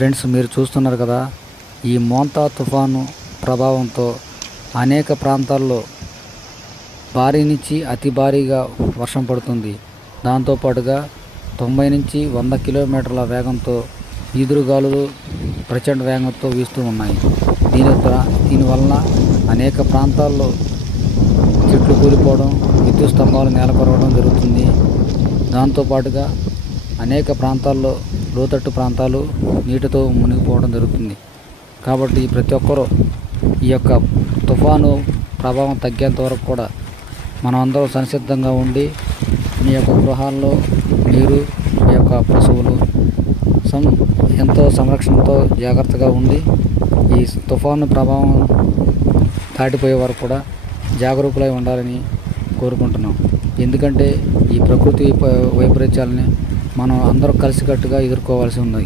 Friends, మీరు చూస్తున్నారు కదా, ఈ మోంతా తుఫాను ప్రభావంతో అనేక ప్రాంతాల్లో భారీ నుంచి అతి భారీగా వర్షం పడుతుంది. దాంతోపాటుగా 90 నుంచి 100 కిలోమీటర్ల వేగంతో ఈదురుగాలులు ప్రచండ వేగంతో వీస్తూ ఉన్నాయి. దీనివలన అనేక ప్రాంతాల్లో చెట్లు కూలిపోవడం, విద్యుత్ స్తంభాలు నేలకొరగడం జరుగుతుంది. దాంతోపాటుగా అనేక ప్రాంతాల్లో లోతట్టు ప్రాంతాలు నీటితో మునిగిపోవడం జరుగుతుంది. కాబట్టి ప్రతి ఒక్కరూ ఈ యొక్క తుఫాను ప్రభావం తగ్గేంత వరకు కూడా మనం అందరూ సంసిద్ధంగా ఉండి మీ యొక్క గృహాల్లో మీరు, మీ యొక్క పశువులు ఎంతో సంరక్షణతో జాగ్రత్తగా ఉండి ఈ తుఫాను ప్రభావం దాటిపోయే వరకు కూడా జాగరూకులై ఉండాలని కోరుకుంటున్నాం. ఎందుకంటే ఈ ప్రకృతి వైపరీత్యాలని మనం అందరూ కలిసికట్టుగా ఎదుర్కోవాల్సి ఉంది.